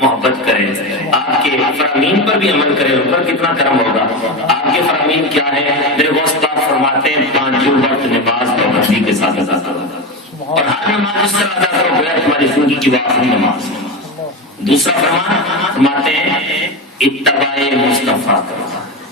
محبت کرے، آپ کے فرامین پر بھی عمل کرے، ان پر کتنا کرم ہوگا۔ آپ کے فرامین کیا ہے؟ میرے غوث پاک فرماتے ہیں 5 وقت نماز پابندی کے ساتھ ادا کرو، اور ہر نماز اس طرح ادا کرو گویا تمہاری زندگی کی وہ آخری نماز۔ دوسرا فرمان فرماتے ہیں اتباع مصطفیٰ کرو،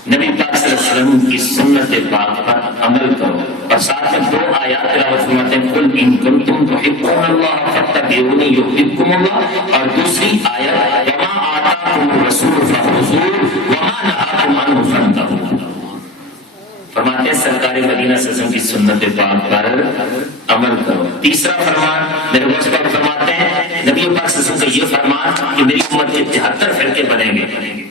نبی پاک صلی اللہ علیہ وسلم کی سنت پاک پر عمل کرو، اور ساتھ میں 2 آیات تلاوت فرماتے ہیں قل ان کنتم تحبون اللہ فاتبعونی یحببکم اللہ، اور دوسری آیت وما آتاکم الرسول فخذوہ وما نہاکم عنہ فانتہوا، فرماتے ہیں سرکار مدینہ صلی اللہ علیہ وسلم کی سنت پاک پر عمل کرو۔ تیسرا فرمان میرے غوث پاک فرماتے ہیں نبی پاک صلی اللہ علیہ وسلم کا یہ فرمان کہ میری امت کے 73 فرقے بنیں گے،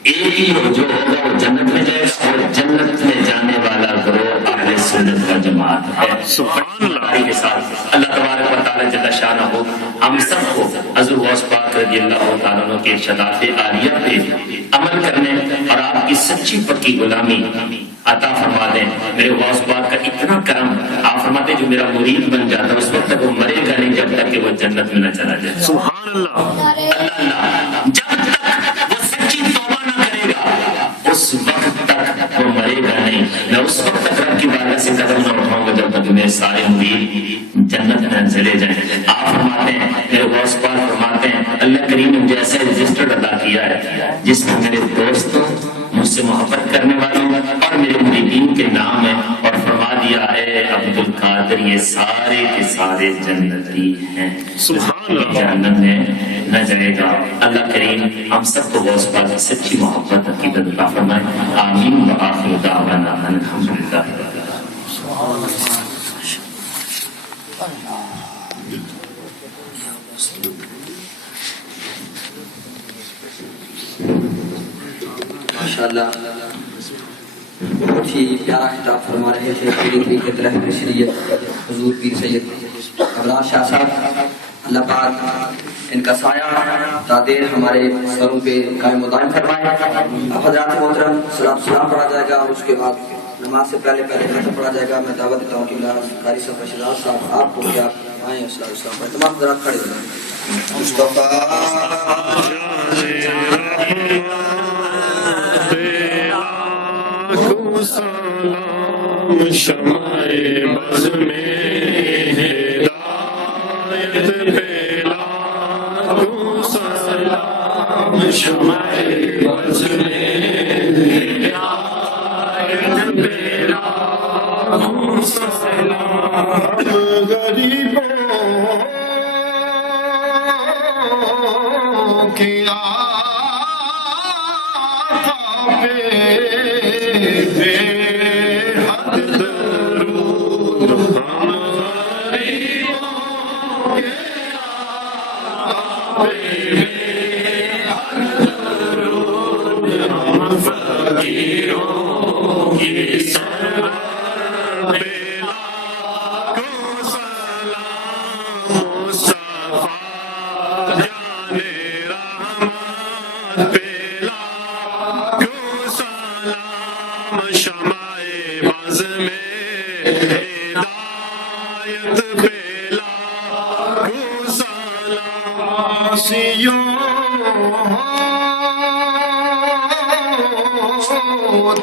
ایک ہی جو ہوگا وہ جنت میں جائے گا، اور جنت میں جانے والا گروہ اہل سنت کا جماعت ہے۔ سبحان اللہ کے ساتھ اللہ تبارک و تعالیٰ جل شانہ ہو ہم سب کو حضرت غوث پاک رضی اللہ تعالیٰ عنہ کے ارشادات عالیہ پہ عمل کرنے اور آپ کی سچی پکی غلامی عطا فرما دیں۔ میرے غوث پاک کا اتنا کرم، آپ فرماتے ہیں جو میرا مرید بن جاتا ہے اس وقت تک وہ مرے گا نہیں جب تک کہ وہ جنت میں نہ چلا جائے۔ سبحان اللہ اللہ جب تک وہ سچی توبہ نہ کرے گا اس وقت تک وہ مرے گا نہیں، میں اس وقت تک رب کی بارگاہ سے قدم نہ اٹھاؤں گا جب تک میرے سارے مرید جنت میں چلے جائیں۔ آپ فرماتے ہیں میرے غوث پاک فرماتے ہیں اللہ کریم نے مجھے ایسا رجسٹر ادا کیا ہے جس میں میرے دوستوں مجھ سے محبت کرنے والوں اور میرے مریدین کے نام ہیں، اور فرما دیا ہے عبد القادر یہ سارے کے سارے جنتی ہیں، سبحان اللہ جہنم میں نہ جائے گا۔ اللہ کریم ہم سب کو غوث پاک کی سچی محبت عقیدت عطا فرمائے، آمین وآخر دعوانا الحمدللہ۔ ماشاءاللہ بہت ہی پیارا خطاب فرما رہے تھے پوری طریقے رہبر شریعت حضور پیر سید ابرار شاہ صاحب، اللہ پاک ان کا سایہ دادیر ہمارے سروں پہ قائم و دائم فرمائے۔ اب حضرات محترم سلام پڑھا جائے گا اور اس کے بعد نماز سے پہلے خطبہ پڑھا جائے گا۔ میں دعوت دیتا ہوں کہ قاری صاحب رشیدات صاحب آپ کو کہ آپ آئیں السلام پر تمام حضرات کھڑے ہو جائیں۔ سلام شمع بز میں ہدایت پھیلا کو سلام شمع بز میں ہدایت پھیلا کو سلام غریبوں کی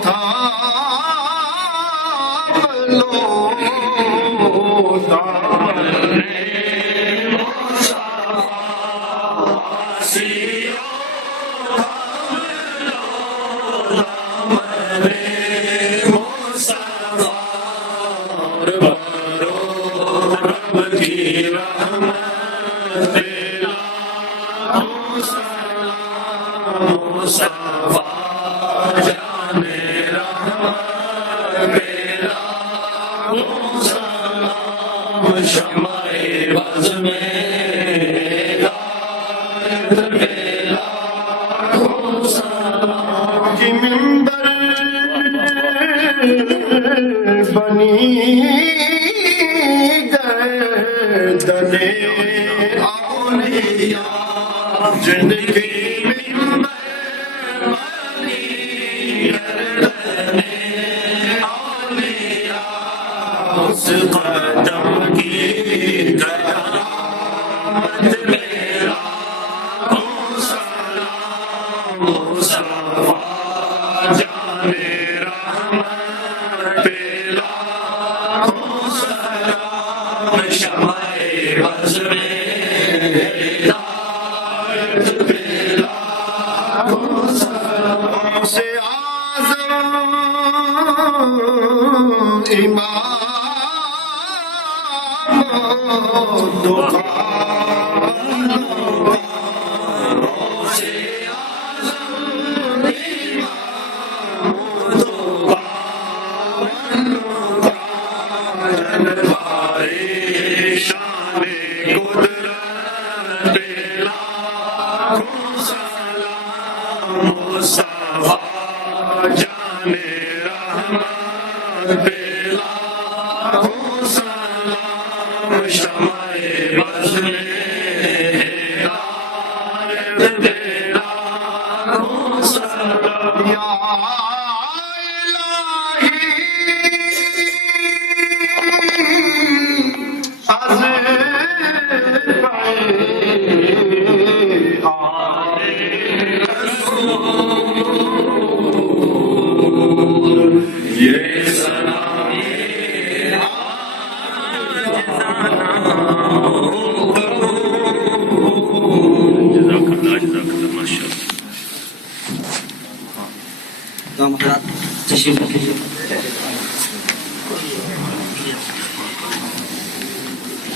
تھا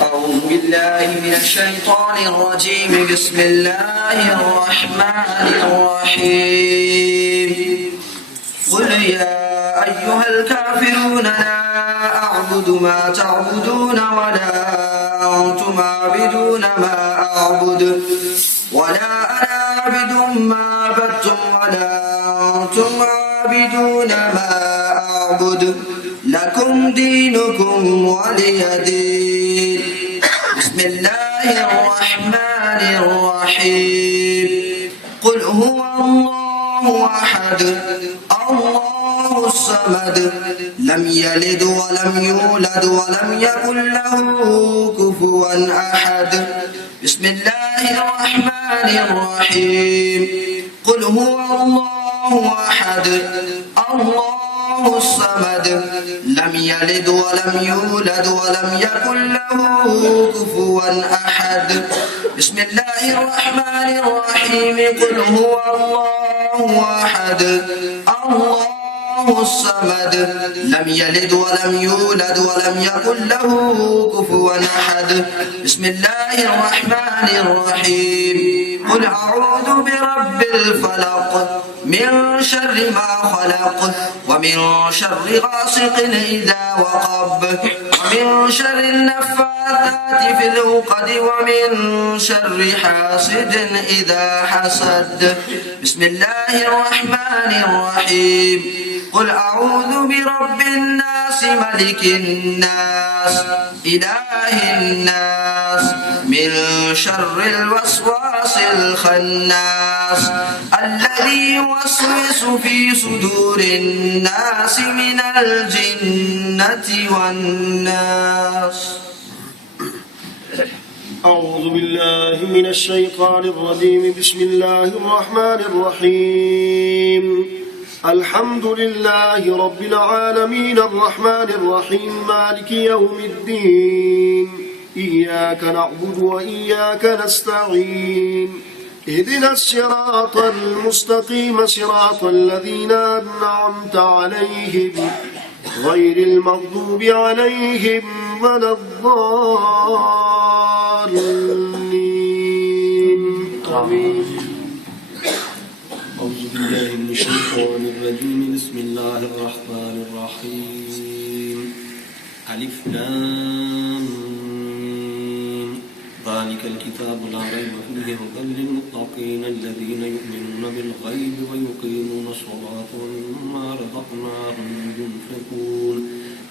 أعوذ بالله من الشيطان الرجيم. بسم الله الرحمن الرحيم. قل يا أيها الكافرون لا أعبد ما تعبدون ولا أنتم عابدون ما أعبد ولا أنا عابد ما عبدتم ولا أنتم عابدون ما أعبد لكم دينكم ولي دين. بسم الله الرحمن الرحيم. قل هو الله أحد الله الصمد لم يلد ولم يولد ولم يكن له كفوا أحد. بسم الله الرحمن الرحيم. قل هو الله أحد الله الصمد لم يلد ولم يولد ولم يكن له كفوا أحد. بسم الله الرحمن الرحيم. قل هو الله أحد الله الصمد لم يلد ولم يولد ولم يكن له كفوا أحد. بسم الله الرحمن الرحيم. قل أعوذ برب الفلق من شر ما خلق ومن شر غاسق إذا وقب ومن شر النفاثات في العقد ومن شر حاسد إذا حسد. بسم الله الرحمن الرحيم. قل أعوذ برب الناس ملك الناس إله الناس من شر الوسواس الخناس الذي يوسوس في صدور الناس من الجنة والناس. أعوذ بالله من الشيطان الرجيم. بسم الله الرحمن الرحيم. الحمد لله رب العالمين الرحمن الرحيم مالك يوم الدين إياك نعبد وإياك نستعين اهدنا الصراط المستقيم صراط الذين أنعمت عليهم غير المغضوب عليهم ولا الضالين آمين. أعوذ بالله من الشيطان الرجيم بسم الله الرحمن الرحيم ألف لام ميم ذلك الكتاب لا ريب فيه هدى للمتقين الذين يؤمنون بالغيب ويقيمون الصلاة ومما رزقناهم ينفقون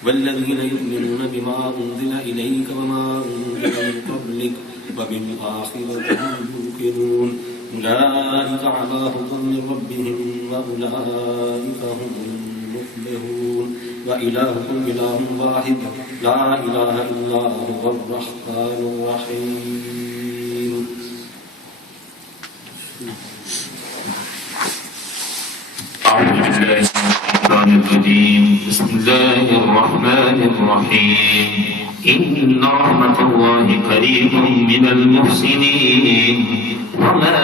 والذين يؤمنون بما أنزل إليك وما أنزل من قبلك وبالآخرة هم يوقنون أولئك على هدى من ربهم وأولئك هم المفلحون وإلهكم إله واحد لا إله إلا هو الرحمن الرحيم. أعوذ بالله من الشيطان الرجيم بسم الله الرحمن الرحيم إن رحمة الله قريب من المحسنين وما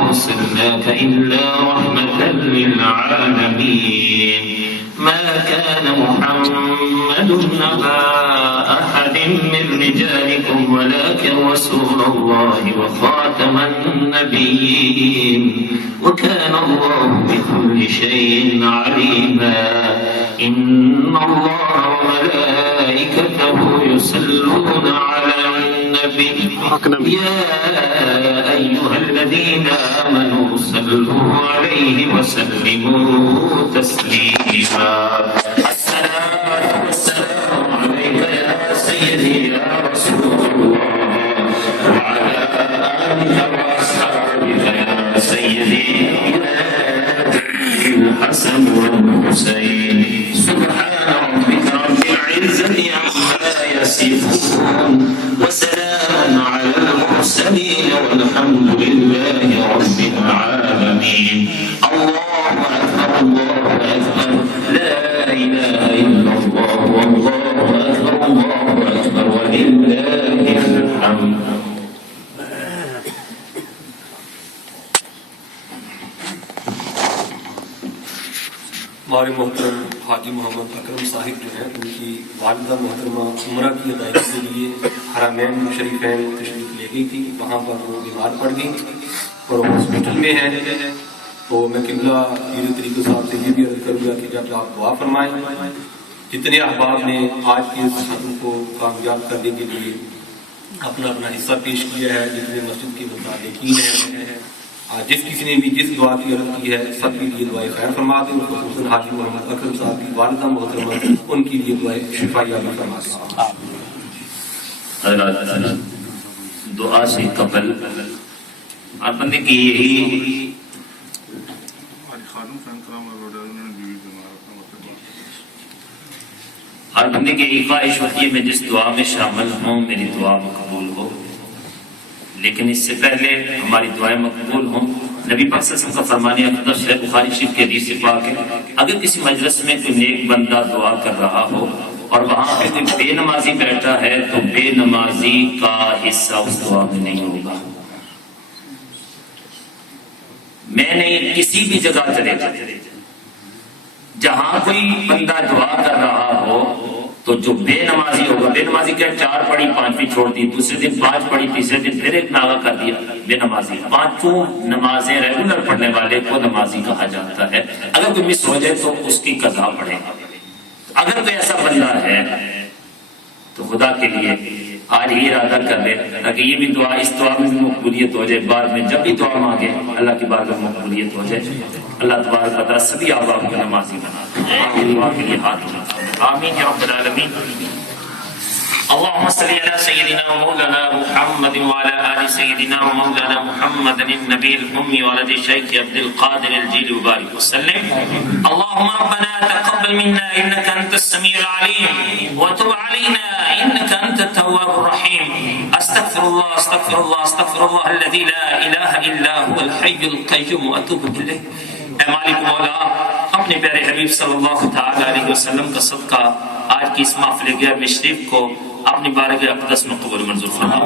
أرسلناك إلا رحمة للعالمين ما كان محمد أبا أحد من رجالكم ولكن رسول الله وخاتم النبيين وكان الله بكل شيء عليما إن الله وملائكته يصلون على النبي يا أيها الذين آمنوا صلوا عليه وسلموا تسليما الصلاة والسلام عليك يا سيدي يا رسول الله وعلى آلك وأصحابك يا سيدي الحسن والحسين سبحان ربك رب العزة عما يصفون وسلام على المرسلين والحمد لله رب العالمين. الله أكبر الله أكبر لا إله إلا الله والله أكبر الله أكبر ولله الحمد. ہمارے محترم حاجی محمد اکرم صاحب جو ہیں ان کی والدہ محترمہ عمرہ کی ادائیگی کے لیے حرمین شریفین تشریف لے گئی تھی. وہاں پر وہ بیمار پڑ گئی اور وہ ہاسپٹل میں ہے. تو میں قبلہ پیر طریقہ صاحب سے یہ بھی عرض کروں گا کہ جب آپ دعا فرمائیں جتنے احباب نے آج کے اس ختم کو کامیاب کرنے کے لیے اپنا اپنا حصہ پیش کیا ہے, جتنے مسجد کے متعلقین ہیں, جس کسی نے بھی جس دعا کی عرض کی ہے سب کے لیے دعائیں خیر فرما دیں. خصوصاً حاجی محمد اکرم صاحب کی والدہ محترمہ ان کے لیے دعائیں شفا یابی فرما دیں. حضرات دعا سے قبل آپ بندے کی یہی ہر بندے کی یہی خواہش ہوتی ہے میں جس دعا میں شامل ہوں میری دعا مقبول ہو. لیکن اس سے پہلے ہماری دعائیں مقبول ہوں نبی پاک صلی اللہ علیہ وسلم کا فرمان اقدس ہے بخاری شریف کی حدیث پاک ہے اگر کسی مجلس میں کوئی نیک بندہ دعا کر رہا ہو اور وہاں پہ کوئی بے نمازی بیٹھا ہے تو بے نمازی کا حصہ اس دعا میں نہیں ہوگا. میں نہیں کسی بھی جگہ چلے جہاں کوئی بندہ دعا کر رہا ہو تو جو بے نمازی ہوگا, بے نمازی کیا 4 پڑھی 5ویں چھوڑ دی, دوسرے دن 5 پڑھی تیسرے دن پھر ایک ناغہ کر دیا, بے نمازی. 5 نمازیں ریگولر پڑھنے والے کو نمازی کہا جاتا ہے. اگر کوئی مس ہو جائے تو اس کی قضا پڑھے. اگر کوئی ایسا بندہ ہے تو خدا کے لیے آج ہی ارادہ کر لے تاکہ یہ بھی دعا اس دعا میں مقبولیت ہو جائے, بعد میں جب بھی دعا مانگے اللہ کی بارگاہ میں مقبولیت ہو جائے. اللہ تبارک و تعالیٰ سبھی آباب کو نمازی بنا دعا کے لیے ہاتھ اٹھا آمین یا رب العالمین. اللهم صل على سيدنا ومولانا محمد وعلى آل سيدنا ومولانا محمد النبي الأمي وعلى الشيخ عبد القادر الجيلي وبارك وسلم. اللهم ربنا تقبل منا إنك أنت السميع العليم وتب علينا إنك أنت التواب الرحيم. أستغفر الله أستغفر الله أستغفر الله الذي لا إله إلا هو الحي القيوم وأتوب إليه. اے مالک مولا اپنے پیارے حبیب صلی اللہ تعالی علیہ وسلم کا صدقہ آج کی اس محفل گرمی شریف کو اپنی بارگاہ اقدس میں قبول منظور فرما۔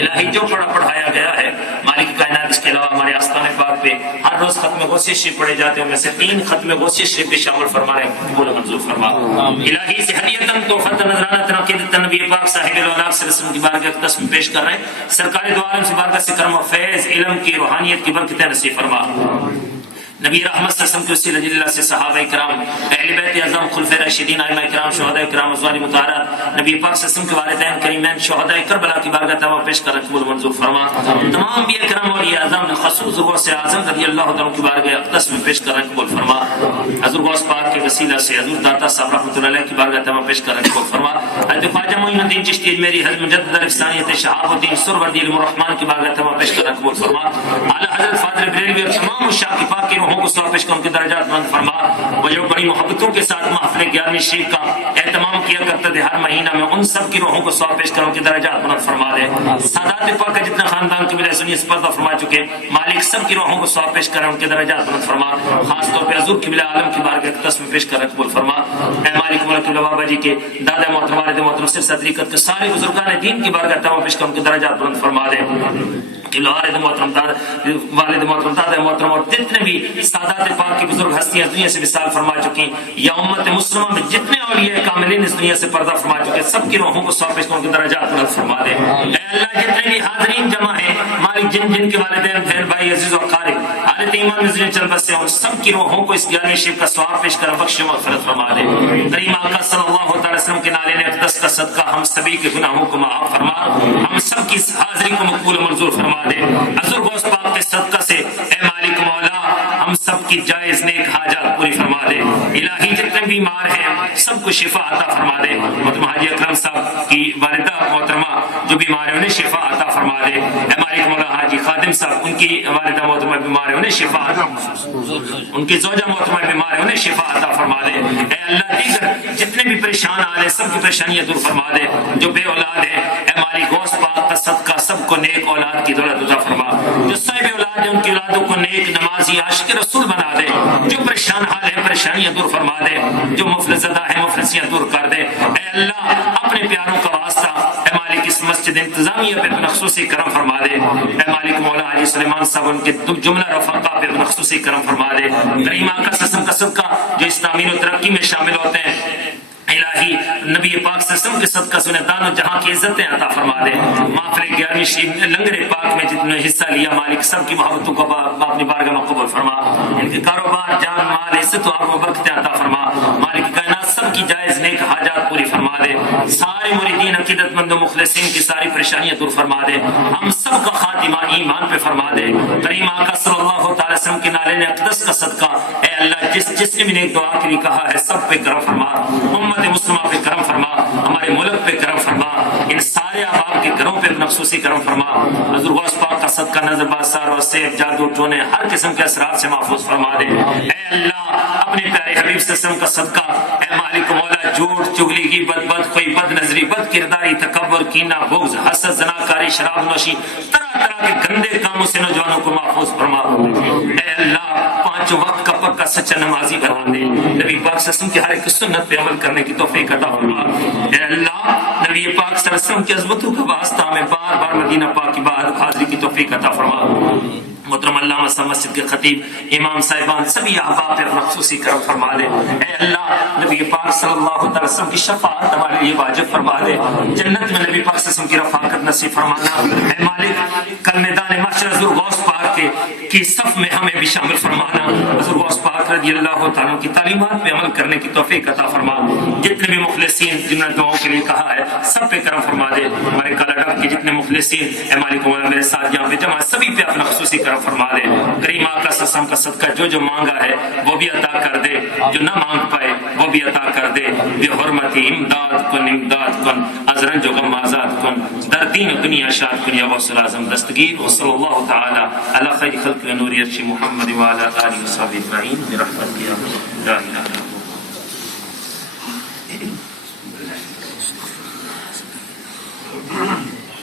الہی جو پڑھایا گیا ہے مالک کائنات، اس کے علاوہ ہمارے آستان پاک پہ ہر روز ختم غوثیہ شریف پڑھے جاتے ہیں، ان میں سے 3 ختم غوثیہ شریف پہ شامل فرما رہے ہیں، قبول منظور فرما۔ الہی سے ہدیتاً تحفۃ نذرانہ عقیدتاً نبی پاک صاحب الولاء صلی اللہ علیہ وسلم کی بارگاہ اقدس میں پیش کر رہے ہیں، سرکار دو عالم سے بارگاہ سے کرم و فیض، علم کی روحانیت کی برکتیں نصیب فرما۔ نبی رحمت صلی اللہ علیہ وسلم کے وسیلہ اللہ سے صحابہ کرام، اہل بیت اعظم، خلفائے راشدین، ائمہ کرام، شہداء کرام، ازواج مطہرات، نبی پاک صلی اللہ علیہ وسلم کے والدین کریمین، شہداء کربلا کی بارگاہ تمام پیش کر قبول منظور فرما۔ تمام انبیاء کرام اور اعظم، خصوص غوث اعظم رضی اللہ عنہ کی بارگاہ اقدس میں پیش کر قبول فرما۔ حضور غوث پاک کے وسیلہ سے حضور داتا صاحب رحمۃ اللہ علیہ کی بارگاہ تمام پیش کر قبول فرما۔ حضرت خواجہ معین الدین چشتی میری حضرت مجدد الفسانیت شہاب الدین سروردی الرحمن کی بارگاہ تمام پیش کر قبول فرما۔ اعلی حضرت فاضل بریلوی اور تمام مشاق پاک کی روحوں کو ثواب پیش کر درجات بلند فرما۔ وہ جو بڑی محبتوں کے ساتھ محفل 11ویں شریف کا اہتمام کیا کرتے تھے ہر مہینہ میں، ان سب کی روحوں کو ثواب پیش کر ان کے درجات بلند فرما دے۔ سادات پاک کا جتنا خاندان کی ملے سنی سپردہ فرما چکے، مالک سب کی روحوں کو ثواب پیش کر ان کے درجات بلند فرما۔ خاص طور پہ حضور قبلہ عالم کی بارگاہ اقدس میں پیش کر قبول فرما۔ اے مالک مولا قبلہ بابا جی کے دادا محترم والد محترم سرسہ طریقت کے سارے بزرگان دین کی بارگاہ تمام پیش کر ان کے درجات بلند فرما دے۔ والد محترم دادا محترم اور جتنے بھی سادات پاک کی بزرگ ہستیاں دنیا سے وصال فرما چکی، یا امت مسلمہ میں جتنے اولیاء کاملین اس دنیا سے پردہ فرما چکے، سب کی روحوں کو ثواب پیش کر ان کے درجات بلند فرما دے۔ اے اللہ جتنے بھی حاضرین جمع ہیں مالک، جن کے والدین بہن بھائی عزیز و اقارب حالت ایمان میں زندہ چل بسے ہیں، ان سب کی روحوں کو اس 11ویں شریف کا ثواب پیش کر بخش و مغفرت فرما دے۔ کریم آقا صلی اللہ تعالی وسلم کے نالے اقدس کا صدقہ ہم سبھی کے گناہوں کو معاف فرما، ہم سب کی حاضری کو مقبول و منظور فرما دے۔ حضور غوث پاک کے صدقہ سے اے مالک مولا ہم سب کی جائز نیک حاجات پوری فرما دے۔ الہی جتنے بیمار ہیں سب کو شفا عطا فرما دے۔ محترم حاجی اکرم صاحب کی والدہ محترمہ جو بیمار ہیں انہیں شفا عطا فرما دے۔ اے مالک مولا حاجی خادم صاحب ان کی والدہ محترمہ بیمار ہیں انہیں شفا عطا، ان کی زوجہ محترمہ بیمار ہیں انہیں شفا عطا فرما دے۔ اے اللہ دیگر جتنے بھی پریشان آ رہے سب کی پریشانیاں دور فرما دے۔ جو بے اولاد ہے اے مالک غوث پاک کا صدقہ سب کو نیک اولاد کی دولت عطا فرما۔ جو صاحب اولاد ہے ان کی اولادوں کو نیک نمازی عاشق رسول بنا دے۔ جو پریشان حال ہے پریشانیاں دور فرما دے۔ جو مفلس زدہ ہے مفلسیاں دور کر دے۔ اے اللہ اپنے پیاروں کا واسطہ اے مالک اس مسجد انتظامیہ پہ خصوصی کرم فرما دے۔ اے مالک مولا حاجی سلیمان صاحب ان کے جملہ رفقا پہ خصوصی کرم فرما دے۔ کریم آقا سسم کا صدقہ جو اس تعمیر و ترقی میں شامل ہوتے ہیں الہی نبی پاک صلی اللہ علیہ وسلم کے صدقہ سنے دان و جہاں کی عزتیں عطا فرما دے۔ محفل 11ویں شریف لنگر پاک میں جتنے حصہ لیا مالک سب کی محبتوں کو اپنی بارگاہ میں قبول فرما۔ ان کے کاروبار جان مال عزت و عقل و برکتیں عطا فرما۔ مالک کائنات سب کی جائز نیک حاجات پوری فرما دے۔ سارے مریدین عقیدت مند و مخلصین کی ساری پریشانیاں دور فرما دے۔ ہم سب کا خاتمہ ایمان پہ فرما دے۔ کریم آقا صلی اللہ تعالی وسلم کے نالے اقدس کا صدقہ اے اللہ جس نے بھی نیک دعا کے لیے کہا ہے سب پہ کرم فرما۔ امت مسلمہ پہ کرم فرما، ہمارے ملک پہ کرم فرما، ان سارے احباب کے گھروں پہ خصوصی کرم فرما۔ حضور غوث پاک کا صدقہ نظر بازار و سیف جادو ٹونے ہر قسم کے اثرات سے محفوظ فرما دے۔ اے اللہ اپنے پیارے حبیب صلی اللہ علیہ وسلم کا صدقہ اے مالک مولا جھوٹ چگلی کی بد خوئی بد نظری بد کرداری تکبر کینہ بغض حسد زناکاری شراب نوشی طرح طرح کے گندے کاموں سے نوجوانوں کو محفوظ فرما۔ اے اللہ 5 وقت کا پکا سچا نمازی بنا دے۔ نبی پاک صلی اللہ علیہ وسلم کی ہر ایک سنت پہ عمل کرنے کی توفیق عطا فرما۔ اے اللہ نبی پاک صلی اللہ علیہ وسلم کی عظمتوں کا واسطہ ہمیں بار بار مدینہ پاک کی بات حاضری کی توفیق عطا فرما۔ محترم علامہ صاحب مسجد کے خطیب امام صاحبان سبھی احباب پہ خصوصی کرم فرما دے۔ اے اللہ نبی پاک صلی اللہ علیہ وسلم کی شفاعت ہمارے لیے واجب فرما دے۔ جنت میں نبی پاک صلی اللہ علیہ وسلم کی رفاقت نصیب فرمانا۔ اے مالک کل میدان محشر حضور غوث پاک کی صف میں ہمیں بھی شامل فرمانا۔ حضور غوث پاک رضی اللہ تعالیٰ کی تعلیمات پہ عمل کرنے کی توفیق عطا فرما۔ جتنے بھی مخلصین جنہوں نے دعاؤں کے لیے کہا ہے سب پہ کرم فرما دے۔ ہمارے کلاڈا کے جتنے مخلصین اے مالک مولا میرے ساتھ یہاں پہ جمع سبھی پہ اپنا خصوصی کرم فرما دے۔ کریم آقا صلی اللہ علیہ وسلم کا صدقہ جو مانگا ہے وہ بھی عطا کر دے، جو نہ مانگ پائے وہ بھی عطا کر دے۔ بحرمتی امداد کن از رنج و غم آزاد کن در دین و دنیا شاد کن یا غوث الاعظم دستگیر۔ وصلی اللہ تعالی علی خیر خلق نور عرش محمد وعلی آلہ وصحبہ اجمعین برحمتک یا رب العالمین۔